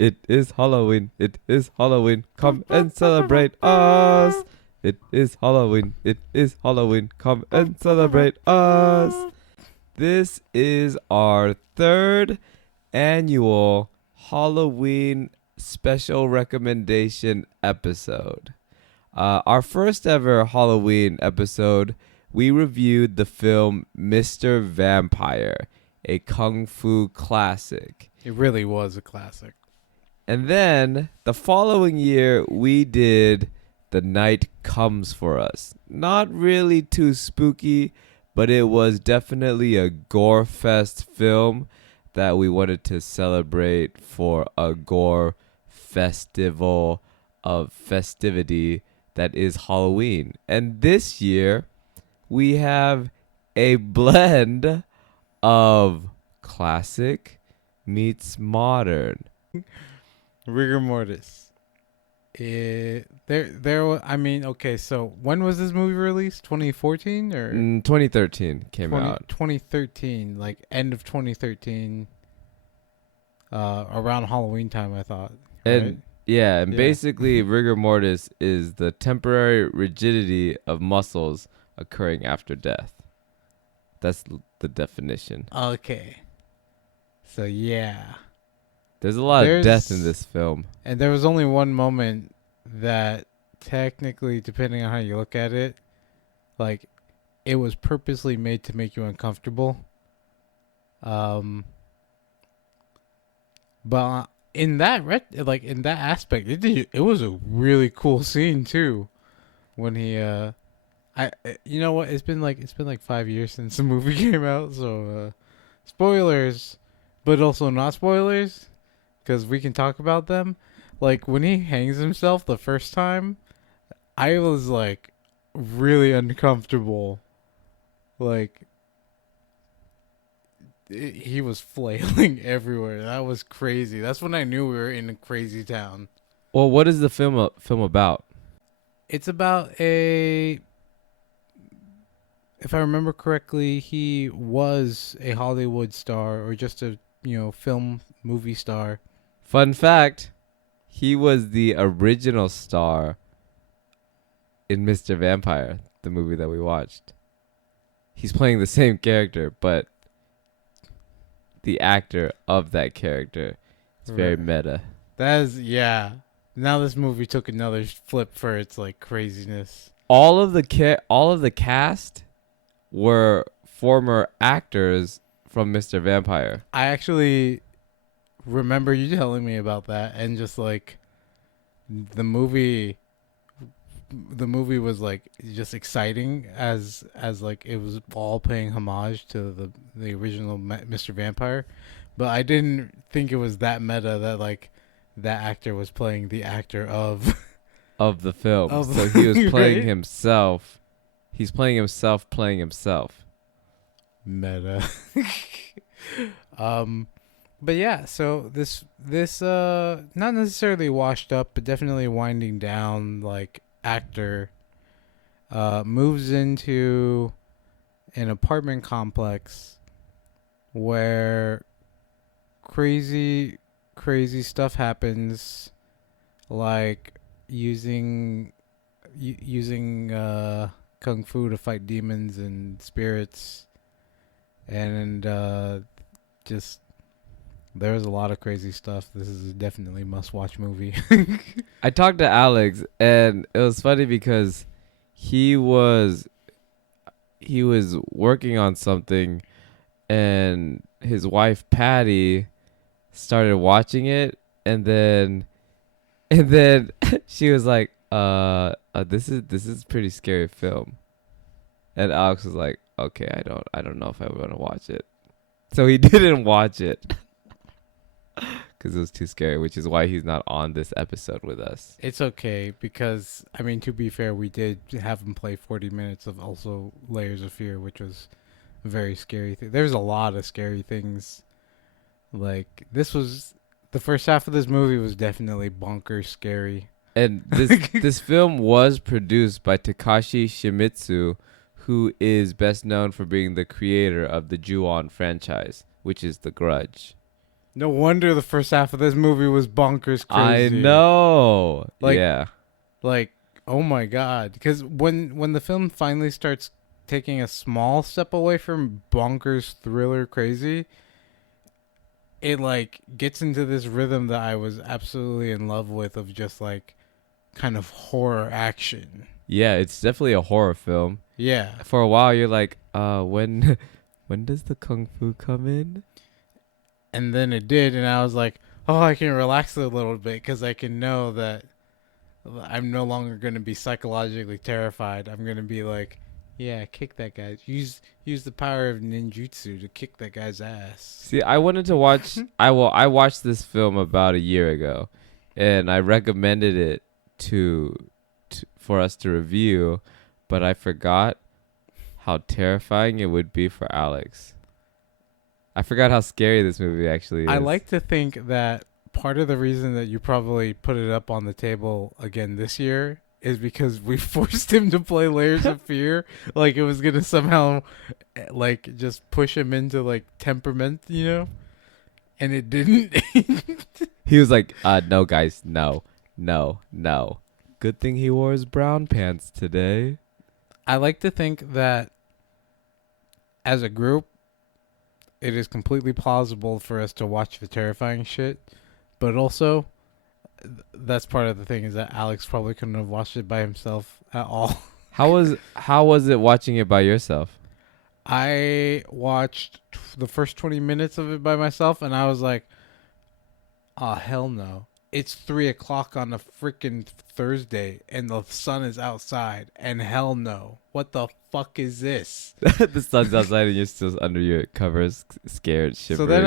It is Halloween. It is Halloween. Come and celebrate us. It is Halloween. It is Halloween. Come and celebrate us. This is our third annual Halloween special recommendation episode. Our first ever Halloween episode, we reviewed the film Mr. Vampire, a kung fu classic. It really was a classic. And then the following year, we did The Night Comes for Us. Not really too spooky, but it was definitely a gore fest film that we wanted to celebrate for a gore festival of festivity that is Halloween. And this year, we have a blend of classic meets modern. Rigor Mortis. Okay, so when was this movie released? 2014 or 2013 came out. 2013, like end of 2013, around Halloween time, I thought. And right? yeah, basically rigor mortis is the temporary rigidity of muscles occurring after death. That's the definition. Okay. So yeah. There's a lot of death in this film. And there was only one moment that technically, depending on how you look at it, like it was purposely made to make you uncomfortable. But in that in that aspect, it was a really cool scene too. When he you know what? It's been like 5 years since the movie came out, so spoilers, but also not spoilers, because we can talk about them. Like when he hangs himself the first time, I was like really uncomfortable. Like he was flailing everywhere. That was crazy. That's when I knew we were in a crazy town. Well, what is the film about? It's about if I remember correctly, he was a Hollywood star or just a, film movie star. Fun fact, he was the original star in Mr. Vampire, the movie that we watched. He's playing the same character, but the actor of that character is very meta. That is, yeah. Now this movie took another flip for its like craziness. All of the cast were former actors from Mr. Vampire. I actually remember you telling me about that, and just like the movie was like just exciting as like it was all paying homage to the original Mr. Vampire, but I didn't think it was that meta that like that actor was playing the actor of the film. So he was playing right? himself. He's playing himself playing himself. Meta. But yeah, so this not necessarily washed up, but definitely winding down like actor moves into an apartment complex where crazy stuff happens, like using kung fu to fight demons and spirits, and just there's a lot of crazy stuff. This is definitely a must-watch movie. I talked to Alex, and it was funny because he was working on something, and his wife Patty started watching it, and then she was like, this is a pretty scary film," and Alex was like, "Okay, I don't know if I want to watch it," so he didn't watch it. Because it was too scary, which is why he's not on this episode with us. It's okay, because, I mean, to be fair, we did have him play 40 minutes of also Layers of Fear, which was a very scary thing. There's a lot of scary things. Like, the first half of this movie was definitely bonkers scary. And this film was produced by Takashi Shimizu, who is best known for being the creator of the Ju-On franchise, which is The Grudge. No wonder the first half of this movie was bonkers I crazy. know. Like, Yeah. like, oh my god! Because when the film finally starts taking a small step away from bonkers thriller crazy, it like gets into this rhythm that I was absolutely in love with, of just like kind of horror action. Yeah, it's definitely a horror film. Yeah. For a while you're like, when when does the kung fu come in? And then it did, and I was like, oh, I can relax a little bit because I can know that I'm no longer going to be psychologically terrified. I'm going to be like, yeah, kick that guy. Use the power of ninjutsu to kick that guy's ass. See, I wanted to watch. I watched this film about a year ago, and I recommended it for us to review, but I forgot how terrifying it would be for Alex. I forgot how scary this movie actually is. I like to think that part of the reason that you probably put it up on the table again this year is because we forced him to play Layers of Fear. Like it was gonna somehow, like, just push him into like temperament, you know, and it didn't. He was like, no, guys, no, no, no. Good thing he wore his brown pants today. I like to think that as a group, it is completely plausible for us to watch the terrifying shit, but also that's part of the thing, is that Alex probably couldn't have watched it by himself at all. How was it watching it by yourself? I watched the first 20 minutes of it by myself, and I was like, oh, hell no. It's 3 o'clock on a freaking Thursday, and the sun is outside, and hell no. What the fuck is this? The sun's outside and you're still under your covers, scared, shivering. So then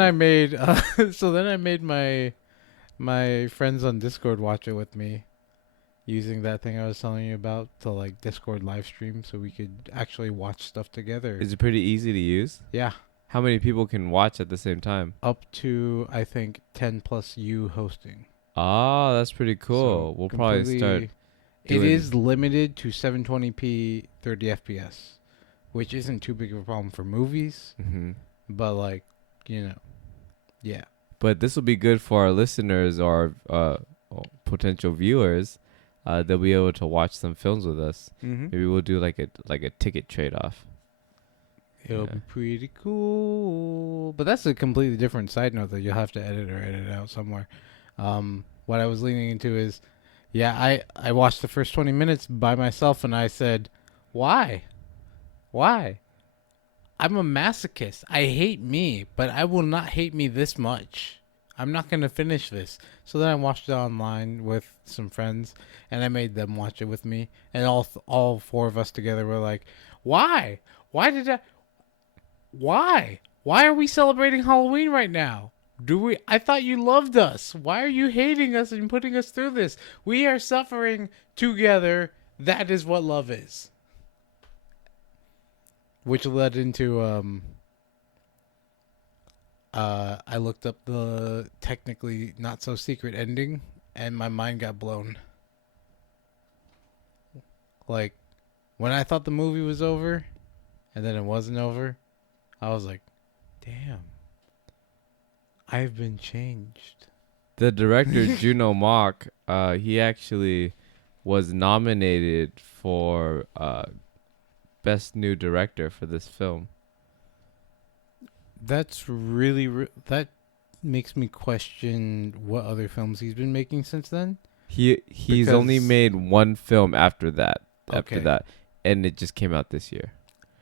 I made my friends on Discord watch it with me, using that thing I was telling you about to like Discord live stream, so we could actually watch stuff together. Is it pretty easy to use? Yeah. How many people can watch at the same time? Up to, I think, 10 plus you hosting. Oh, that's pretty cool. So we'll probably start. It doing- is limited to 720p 30 FPS, which isn't too big of a problem for movies, but like, you know, yeah. But this will be good for our listeners or potential viewers. They'll be able to watch some films with us. Mm-hmm. Maybe we'll do like a ticket trade off. It'll Yeah. be pretty cool. But that's a completely different side note that you'll have to edit out somewhere. What I was leaning into is, yeah, I watched the first 20 minutes by myself, and I said, why? Why? I'm a masochist. I hate me, but I will not hate me this much. I'm not going to finish this. So then I watched it online with some friends, and I made them watch it with me. And all four of us together were like, why? Why are we celebrating Halloween right now? I thought you loved us. Why are you hating us and putting us through this? We are suffering together. That is what love is. Which led into I looked up the technically not so secret ending, and my mind got blown. Like, when I thought the movie was over and then it wasn't over, I was like, damn, I've been changed. The director Juno Mock, he actually was nominated for Best New Director for this film. That's really that makes me question what other films he's been making since then. He's Because- only made one film after that. After Okay. that, and it just came out this year,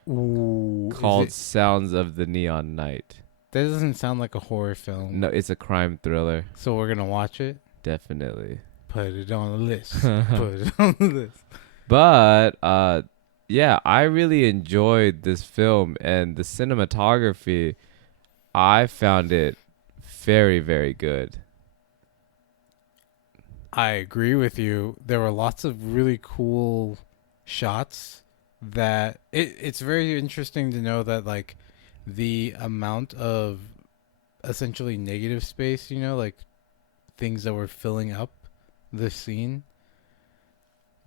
Ooh, called Sounds of the Neon Night. that doesn't sound like a horror film. No, it's a crime thriller. So we're gonna watch it. Definitely. Put it on the list. Put it on the list. But yeah, I really enjoyed this film, and the cinematography, I found it very, very good. I agree with you. There were lots of really cool shots that it's very interesting to know that like the amount of essentially negative space, you know, like things that were filling up the scene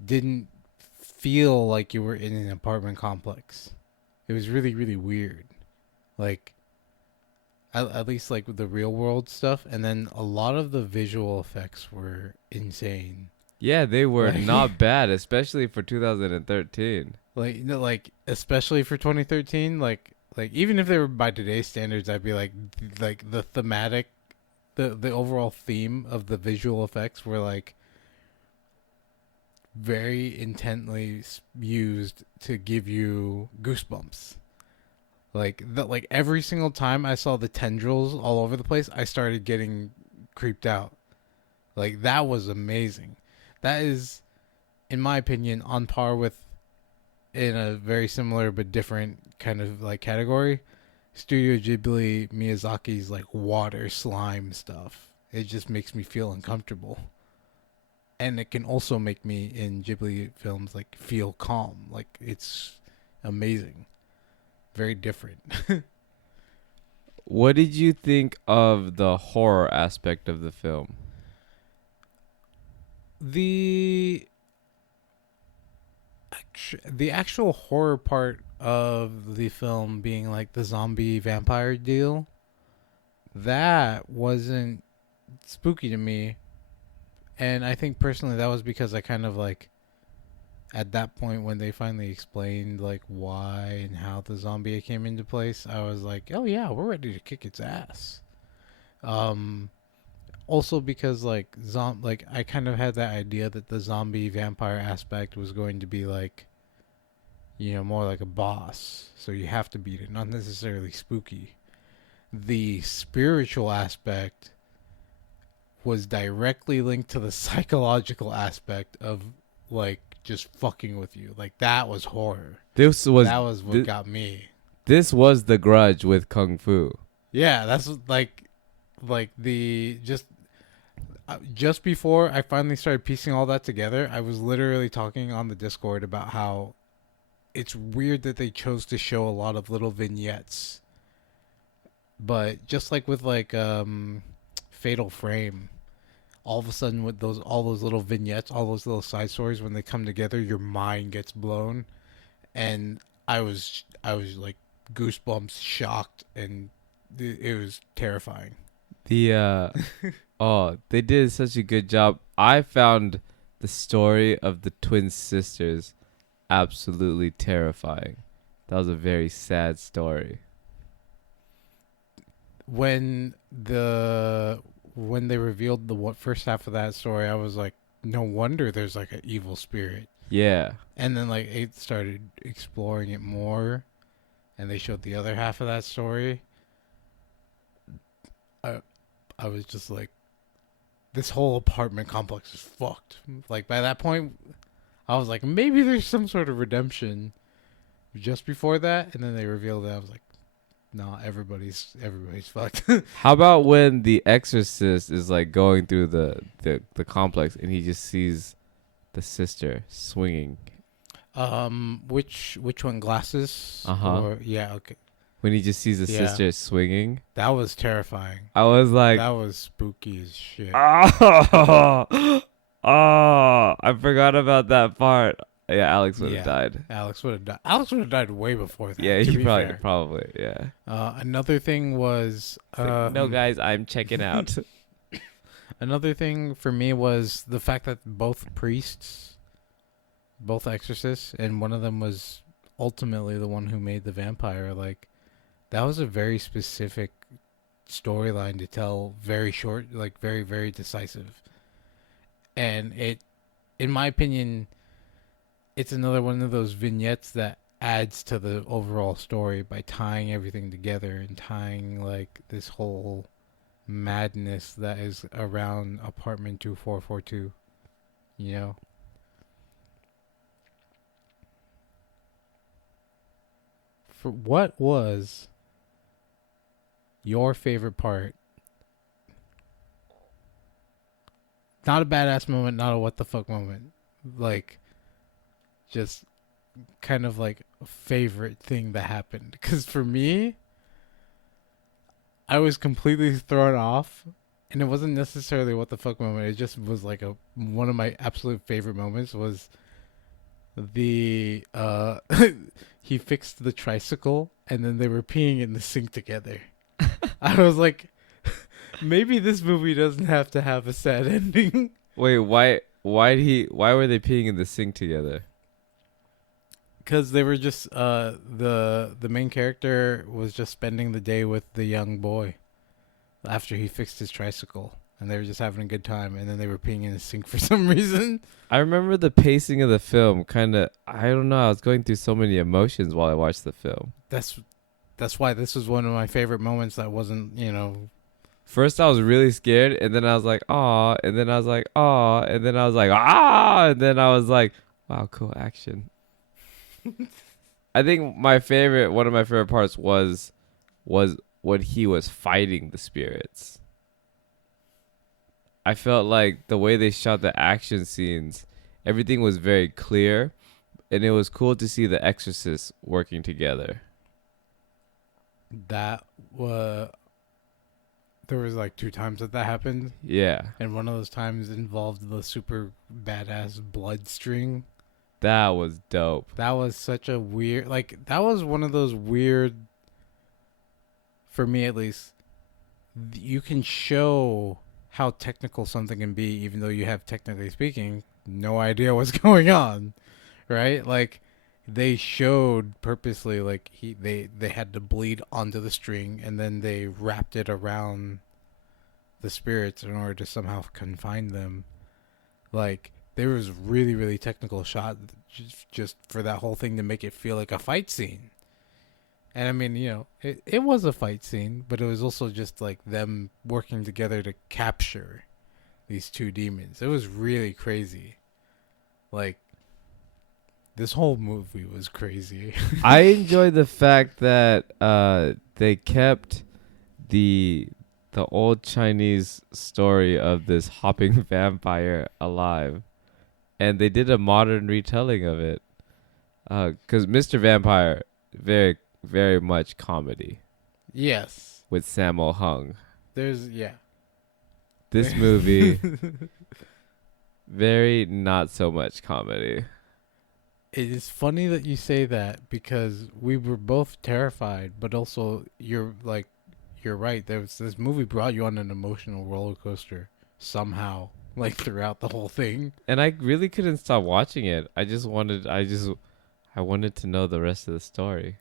didn't feel like you were in an apartment complex. It was really, really weird. Like, at least like with the real world stuff, and then a lot of the visual effects were insane. Yeah, they were Like, not bad, especially for 2013. like you know, like especially for 2013, like even if they were by today's standards, I'd be like the thematic, the overall theme of the visual effects were like very intently used to give you goosebumps. Like every single time I saw the tendrils all over the place, I started getting creeped out. Like that was amazing. That is, in my opinion, on par with, in a very similar but different kind of like category, Studio Ghibli Miyazaki's like water slime stuff. It just makes me feel uncomfortable. And it can also make me in Ghibli films like feel calm. Like it's amazing. Very different. What did you think of the horror aspect of the film? the the actual horror part of the film being like the zombie vampire deal, that wasn't spooky to me. And I think personally that was because I kind of like, at that point when they finally explained like why and how the zombie came into place, I was like, oh yeah, we're ready to kick its ass. Um, Also because like I kind of had that idea that the zombie vampire aspect was going to be like, more like a boss, so you have to beat it, not necessarily spooky. The spiritual aspect was directly linked to the psychological aspect of like just fucking with you. Like that was horror. This was That was what got me. this was The Grudge with kung fu. Yeah, that's like the just before I finally started piecing all that together, I was literally talking on the Discord about how it's weird that they chose to show a lot of little vignettes. But just like with Fatal Frame, all of a sudden with all those little vignettes, all those little side stories, when they come together, your mind gets blown. And I was like goosebumps, shocked, and it was terrifying. The oh, they did such a good job. I found the story of the twin sisters absolutely terrifying. That was a very sad story. When they revealed the first half of that story, I was like, no wonder there's like an evil spirit. Yeah. And then like it started exploring it more, and they showed the other half of that story. I was just like, this whole apartment complex is fucked. Like by that point, I was like, maybe there's some sort of redemption. Just before that, and then they revealed that, I was like, no, everybody's fucked. How about when the exorcist is like going through the complex and he just sees the sister swinging? Which one? Glasses? Uh-huh. Yeah, okay. When he just sees the Yeah. sister swinging, That was terrifying. I was like, That was spooky as shit. oh, oh, I forgot about that part. Yeah, Alex would have died. Alex would have died. Alex would have died way before that. Yeah, to he be fair. probably, yeah. Another thing was It's like, no, guys, I'm checking out. another thing for me was the fact that both priests, both exorcists, and one of them was ultimately the one who made the vampire. Like that was a very specific storyline to tell, very short, like very very decisive, and it, in my opinion, it's another one of those vignettes that adds to the overall story by tying everything together and tying like this whole madness that is around apartment 2442, you know. For what was your favorite part? Not a badass moment, not a what the fuck moment, like just kind of like a favorite thing that happened. Because for me, I was completely thrown off, and it wasn't necessarily what the fuck moment. It just was like one of my absolute favorite moments was the he fixed the tricycle, and then they were peeing in the sink together. I was like, maybe this movie doesn't have to have a sad ending. Wait, why were they peeing in the sink together? Because they were just the main character was just spending the day with the young boy after he fixed his tricycle, and they were just having a good time, and then they were peeing in the sink for some reason. I remember the pacing of the film kind of, I don't know, I was going through so many emotions while I watched the film. That's why this was one of my favorite moments. That wasn't, First I was really scared, and then I was like, "Aw," and then I was like, "Aw," and then I was like, "Ah," and then I was like, "Wow, cool action." I think one of my favorite parts was when he was fighting the spirits. I felt like the way they shot the action scenes, everything was very clear, and it was cool to see the exorcists working together. that was there was like 2 times that happened, Yeah, and one of those times involved the super badass blood string. that was dope. That was such a weird, like that was one of those weird, for me at least. You can show how technical something can be, even though you have, technically speaking, no idea what's going on, right? Like they showed purposely, like they had to bleed onto the string, and then they wrapped it around the spirits in order to somehow confine them. Like there was really really technical shot just for that whole thing to make it feel like a fight scene. And I mean, it was a fight scene, but it was also just like them working together to capture these two demons. It was really crazy. Like, this whole movie was crazy. I enjoy the fact that they kept the old Chinese story of this hopping vampire alive, and they did a modern retelling of it. Because Mr. Vampire, very very much comedy Yes. with Sammo Hung. Yeah. This movie, very not so much comedy. It is funny that you say that because we were both terrified, but also you're right. This movie brought you on an emotional roller coaster somehow, like throughout the whole thing. And I really couldn't stop watching it. I wanted to know the rest of the story.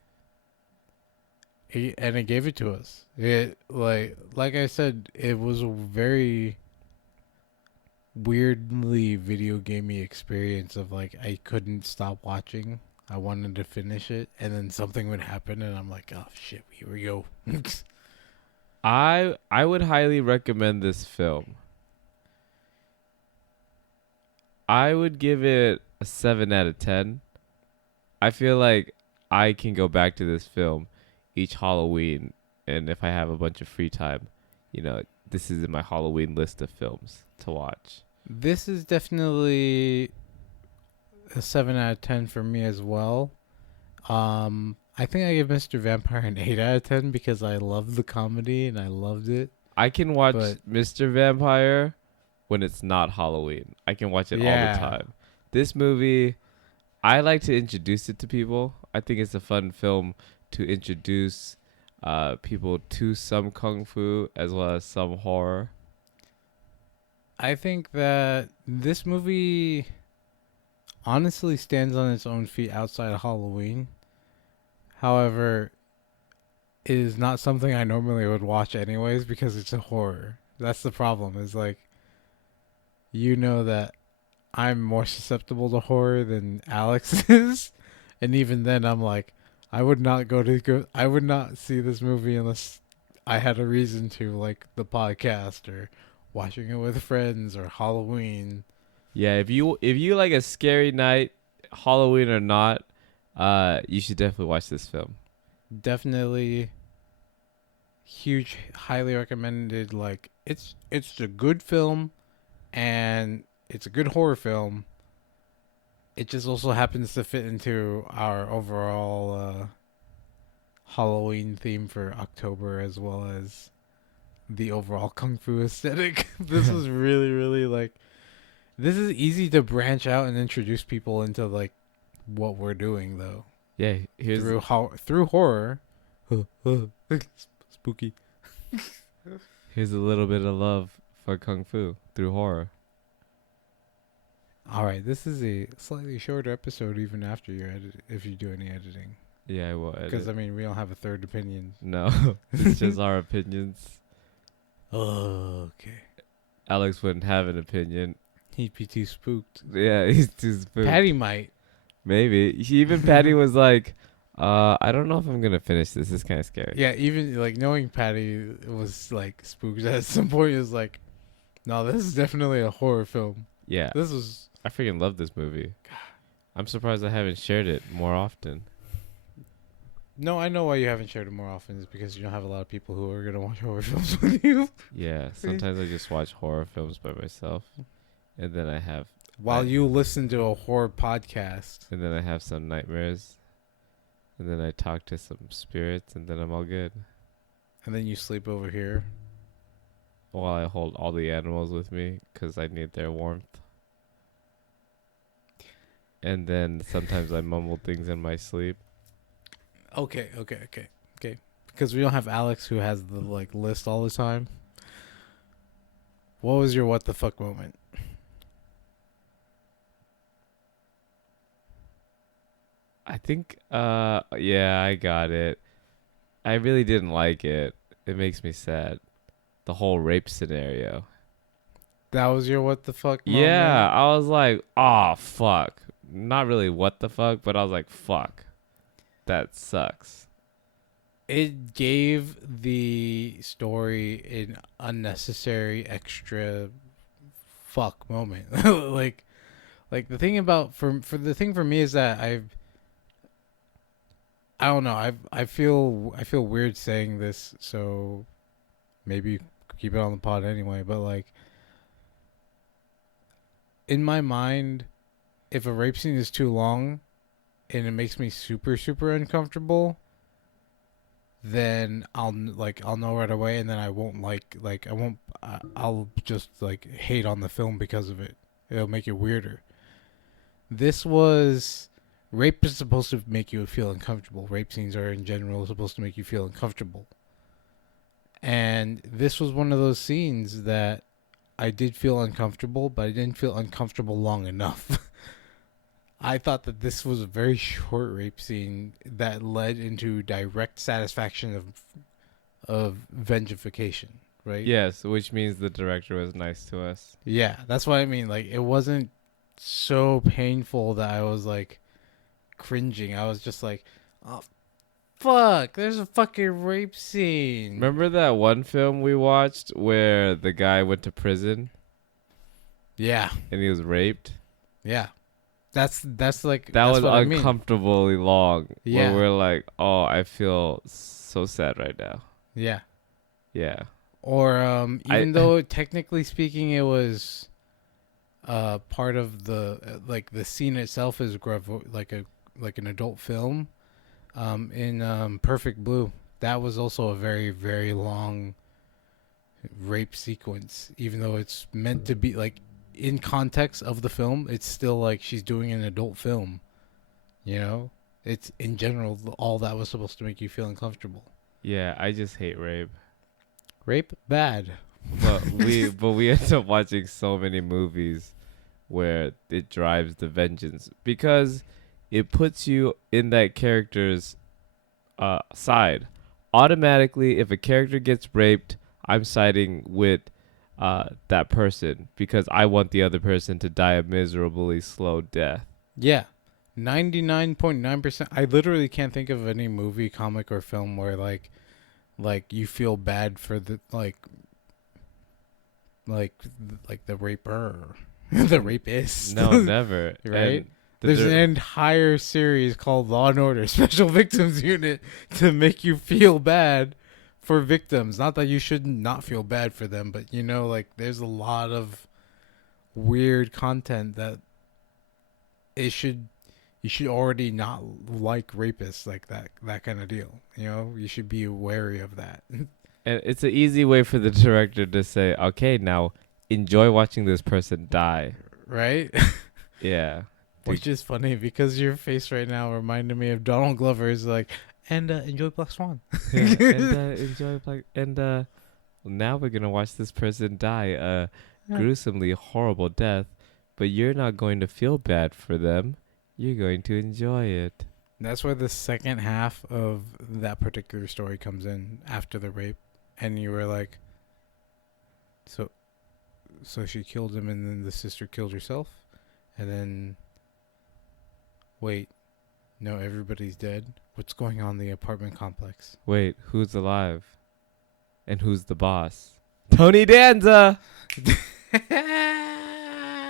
And it gave it to us. It like I said, it was a very weirdly video gamey experience of like I couldn't stop watching. I wanted to finish it, and then something would happen, and I'm like, oh shit, here we go. I would highly recommend this film. I would give it a 7 out of 10. I feel like I can go back to this film each Halloween, and if I have a bunch of free time, this is in my Halloween list of films to watch. This is definitely a 7 out of 10 for me as well. I think I give Mr. Vampire an 8 out of 10 because I loved the comedy and I loved it. I can watch Mr. Vampire when it's not Halloween. I can watch it all the time. This movie, I like to introduce it to people. I think it's a fun film to introduce people to some kung fu as well as some horror. I think that this movie honestly stands on its own feet outside of Halloween. However, it is not something I normally would watch anyways because it's a horror. That's the problem. Is like, that I'm more susceptible to horror than Alex is, and even then I'm like, I would not I would not see this movie unless I had a reason to, like the podcast or watching it with friends or Halloween. Yeah, if you like a scary night, Halloween or not, you should definitely watch this film. Definitely huge, highly recommended. Like it's a good film and it's a good horror film. It just also happens to fit into our overall Halloween theme for October, as well as the overall kung fu aesthetic. This was really, really like. This is easy to branch out and introduce people into like what we're doing, though. Yeah, through horror. Spooky. Here's a little bit of love for kung fu through horror. All right, this is a slightly shorter episode even after your edit, if you do any editing. Yeah, I will Because, edit. I mean, we don't have a third opinion. No, it's just our opinions. Oh, okay. Alex wouldn't have an opinion. He'd be too spooked. Yeah, he's too spooked. Patty might. Maybe. Even Patty was like, I don't know if I'm going to finish this. It's kind of scary. Yeah, even, like, knowing Patty was, like, spooked at some point, it was like, no, this is definitely a horror film. Yeah. This was... I freaking love this movie. I'm surprised I haven't shared it more often. No, I know why you haven't shared it more often is because you don't have a lot of people who are going to watch horror films with you. Yeah, sometimes I just watch horror films by myself. And then I have... While you listen to a horror podcast. And then I have some nightmares. And then I talk to some spirits. And then I'm all good. And then you sleep over here. While I hold all the animals with me. Because I need their warmth. And then sometimes I mumble things in my sleep. Okay. Because we don't have Alex who has the like list all the time. What was your what the fuck moment? I think, yeah, I got it. I really didn't like it. It makes me sad. The whole rape scenario. That was your what the fuck moment? Yeah, I was like, oh, fuck. Not really what the fuck, but I was like, fuck. That sucks. It gave the story an unnecessary extra fuck moment. like the thing about for the thing for me is that I don't know. I feel weird saying this, so maybe keep it on the pod anyway, but like in my mind, if a rape scene is too long and it makes me super super uncomfortable, then I'll know right away, and then I won't I'll just like hate on the film because of it. It'll make it weirder. This was rape is supposed to make you feel uncomfortable. Rape scenes are in general supposed to make you feel uncomfortable. And this was one of those scenes that I did feel uncomfortable, but I didn't feel uncomfortable long enough. I thought that this was a very short rape scene that led into direct satisfaction of vengification, right? Yes, which means the director was nice to us. Yeah, that's what I mean. Like, it wasn't so painful that I was like cringing. I was just like, oh, fuck, there's a fucking rape scene. Remember that one film we watched where the guy went to prison? Yeah. And he was raped? Yeah. That's like... That that's was what uncomfortably long. Yeah. Where we're like, oh, I feel so sad right now. Yeah. Yeah. Or even though technically speaking it was part of the like the scene itself is like an adult film in Perfect Blue, that was also a very very long rape sequence, even though it's meant to be like in context of the film, it's still like she's doing an adult film, you know. It's in general all that was supposed to make you feel uncomfortable. Yeah, I just hate rape. Rape bad. But we end up watching so many movies where it drives the vengeance because it puts you in that character's side. Automatically, if a character gets raped, I'm siding with that person because I want the other person to die a miserably slow death. Yeah. 99.9%. I literally can't think of any movie, comic, or film where like you feel bad for the like the raper, the rapist. No, never. Right? There's an entire series called Law and Order Special Victims Unit to make you feel bad for victims. Not that you should not feel bad for them, but you know, like there's a lot of weird content that you should already not like rapists, like that kind of deal. You know, you should be wary of that. And it's an easy way for the director to say, okay, now enjoy watching this person die. Right? Yeah. Which is funny because your face right now reminded me of Donald Glover's like, and enjoy Black Swan. Yeah, and enjoy now we're gonna watch this person die a Yeah. gruesomely horrible death, but you're not going to feel bad for them. You're going to enjoy it. That's where the second half of that particular story comes in after the rape, and you were like, so she killed him, and then the sister killed herself, and then, wait, no, everybody's dead. What's going on in the apartment complex? Wait, who's alive? And who's the boss? Tony Danza!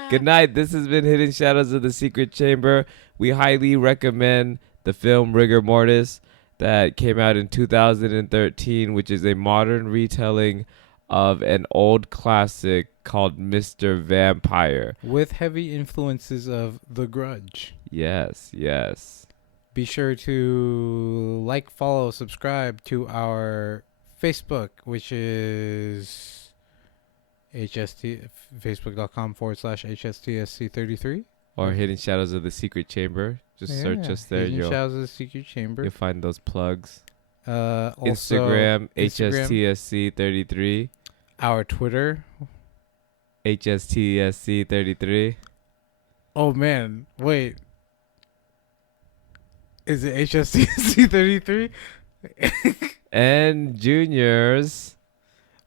Good night. This has been Hidden Shadows of the Secret Chamber. We highly recommend the film Rigor Mortis that came out in 2013, which is a modern retelling of an old classic called Mr. Vampire. With heavy influences of The Grudge. Yes, yes. Be sure to like, follow, subscribe to our Facebook, which is facebook.com/HSTSC33. Or Hidden Shadows of the Secret Chamber. Just search us there. Hidden Shadows of the Secret Chamber. You'll find those plugs. Also, Instagram, HSTSC33. Our Twitter. HSTSC33. Oh man, wait. Is it HSTSC33? And juniors.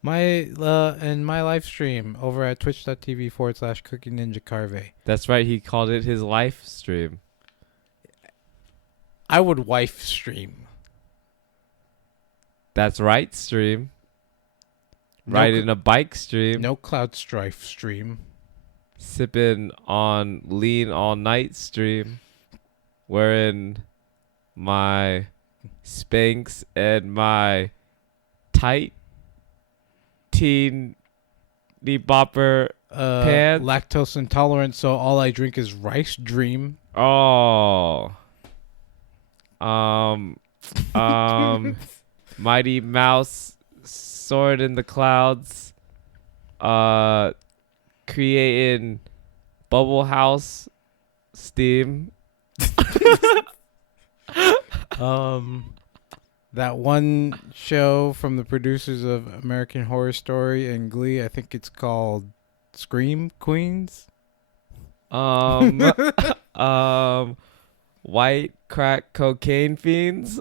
My live stream over at twitch.tv/Cooking Ninja Carve. That's right. He called it his life stream. I would wife stream. That's right, stream. Riding a bike stream. No Cloud Strife stream. Sipping on lean all night stream. Wearing my Spanx and my tight teen bopper pants. Lactose intolerant, so all I drink is rice dream. Oh. Mighty Mouse soared in the clouds. Creating bubble house steam. That one show from the producers of American Horror Story and Glee, I think it's called Scream Queens. White crack cocaine fiends.